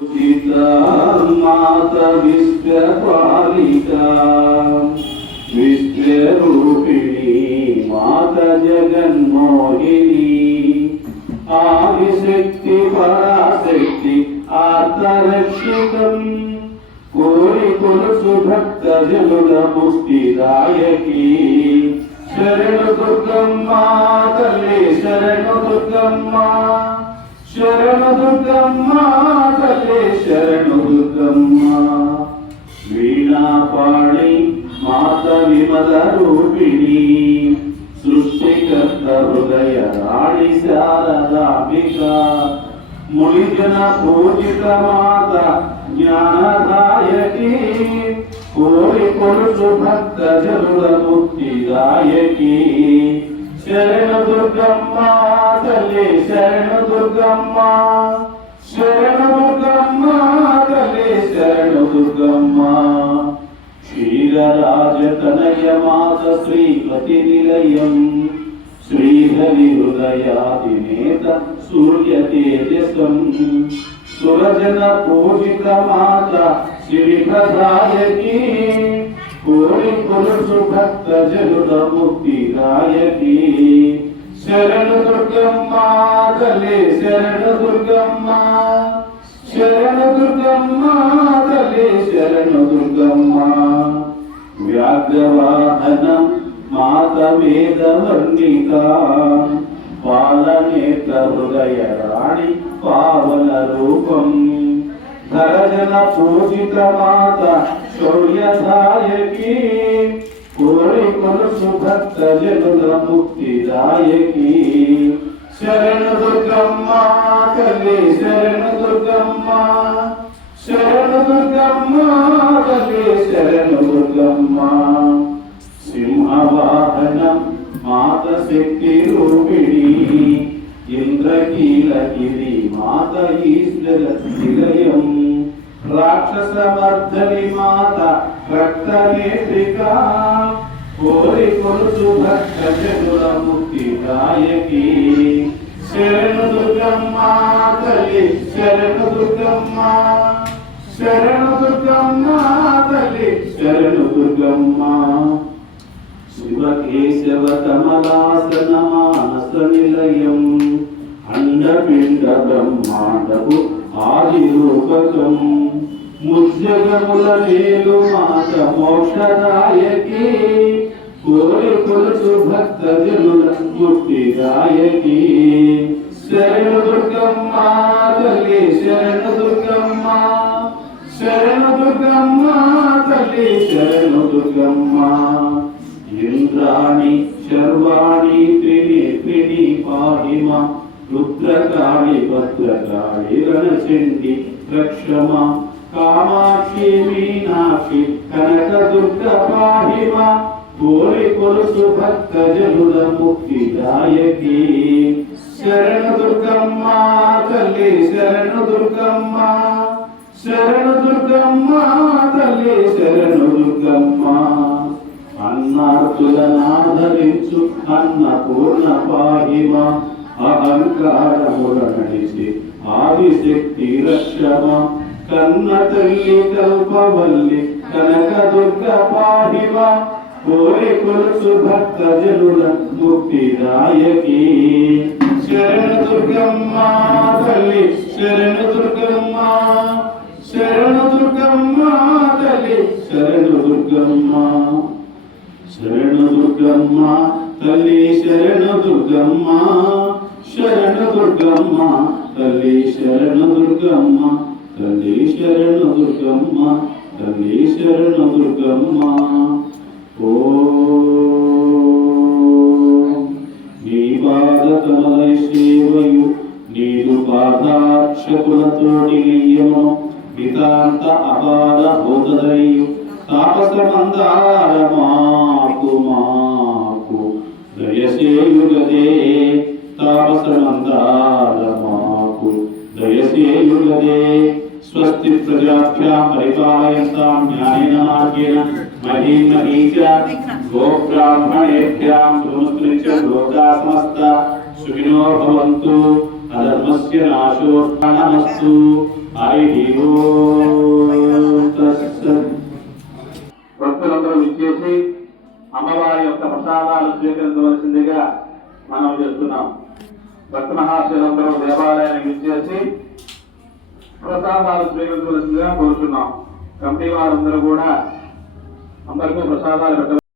मात विश्वपालिका विश्वरूपिणी मात जगन्मोहिनी आदिशक्ति पराशक्ति आत्मरक्षितम् कोरि कुलसु भक्तजनुद मुक्तिदायकी शरणदुर्गम्मा तल्ले शरणदुर्गम्मा తల్లి శరణు దుర్గమ్మ శరణు దుర్గమ్మ తల్లి శరణు దుర్గమ్మ వీణాపాణి మాత విమల రూపిణి సృష్టికర్త హృదయ రాణి శారదాంబిక మునిజన పూజిత మాత జ్ఞానదాయకి కోరి కొలుసు భక్త జనుల ముక్తిదాయకి శరణు దుర్గమ్మ తల్లి శరణు దుర్గమ్మ శరణు దుర్గమ్మ తల్లి శరణు దుర్గమ్మ క్షీరరాజతనయ మాత శ్రీపతి నిలయం శ్రీహరి హృదయాదినేత సూర్య తేజసం సురజన పూజిత మాత శ్రీప్రదాయకి కోరి భక్త జనుల ముక్తిదాయకి శరణు దుర్గమ్మ తల్లి శరణు దుర్గమ్మ. శరణు దుర్గమ్మ తల్లి శరణు దుర్గమ్మ. వ్యాఘ్రవాహనం మాత పాలనేత హృదయ రాణి పావన రూపం. ధరజన పూజిత మాత శౌర్యదాయకి కోరి కొలుసు భక్త జనుల ముక్తిదాయకి. శరణ దుర్గమ్మ తల్లి శరణ దుర్గమ్మ శరణ దుర్గమ్మ తల్లి శరణ దుర్గమ్మ. సింహవాహనం మాత శక్తి రూపిణి రాక్షసమర్ధని మాత రక్త నేత్రిక కోరి కొలుసు భక్త చెడుల ముక్తి దాయకి శరణు దుర్గమ్మ తల్లి శరణు దుర్గమ్మ. శరణు దుర్గమ్మ తల్లి శరణు దుర్గమ్మ. శివకేశవ కమలాసన మానస నిలయం. అండపిండ బ్రహ్మాండపు ఆది రూపకం ముజ్జగముల నేలు మాత మోక్షదాయకి కోరి కొలుసు భక్త జనుల ముక్తిదాయకి శరణు దుర్గమ్మ తల్లి శరణు దుర్గమ్మ శరణు దుర్గమ్మ తల్లి శరణు దుర్గమ్మ. ఇంద్రాణి శర్వాణి త్రిని త్రిని పాహిమ రుద్రకాళి భద్రకాళి రణచండి రక్షమా. కామాక్షి మీనాక్షి కనక దుర్గ పాహిమ కోరి కొలుసు భక్త జనుల ముక్తిదాయకి శరణ దుర్గమ్మ తల్లి శరణ దుర్గమ్మ శరణ దుర్గమ్మ తల్లి శరణ దుర్గమ్మ అన్నార్తులనాదరించు అన్నపూర్ణ పాహిమ అహంకారముల నడిచి ఆదిశక్తి రక్షమ. కన్న తల్లి కల్పవల్లి కనక దుర్గ పాహిమ కోరి కొలుసు భక్త జనుల ముక్తిదాయకి శరణ దుర్గమ్మ తల్లి శరణ దుర్గమ్మ శరణ దుర్గమ్మ తల్లి శరణ దుర్గమ్మ శరణ దుర్గమ్మ తల్లి శరణ దుర్గమ్మ శరణ దుర్గమ్మ తల్లి శరణ దుర్గమ్మ శరణ దుర్గమ్మ తల్లి శరణ దుర్గమ్మ ఓ నీ పాద కమలై సేవయు నీదు పాదాక్షకులతో నిలియము. పితాంత అపార బోధదయు తాపస మందార మాకు. మాకు దయసేయుగదే తాపస మందార స్వస్తి పరిపాలయంతాం న్యాయేన మార్గేణ మహీం గోబ్రాహ్మణేభ్యాం సుముస్త్రిచ లోకా సమస్త సుఖినో భవంతు అధర్మస్య నాశోర్పణమస్తు హరి భక్తులందరూ విచ్చేసి అమ్మవారి యొక్క ప్రసాదాలు స్వీకరించవలసిందిగా మనం చేస్తున్నాం భక్త మహాశయులందరూ దేవాలయానికి విచ్చేసి ప్రసాదాలు స్వీకరించవలసిందిగా కోరుతున్నాం కమిటీ వారందరూ కూడా అందరికీ ప్రసాదాలు పెట్ట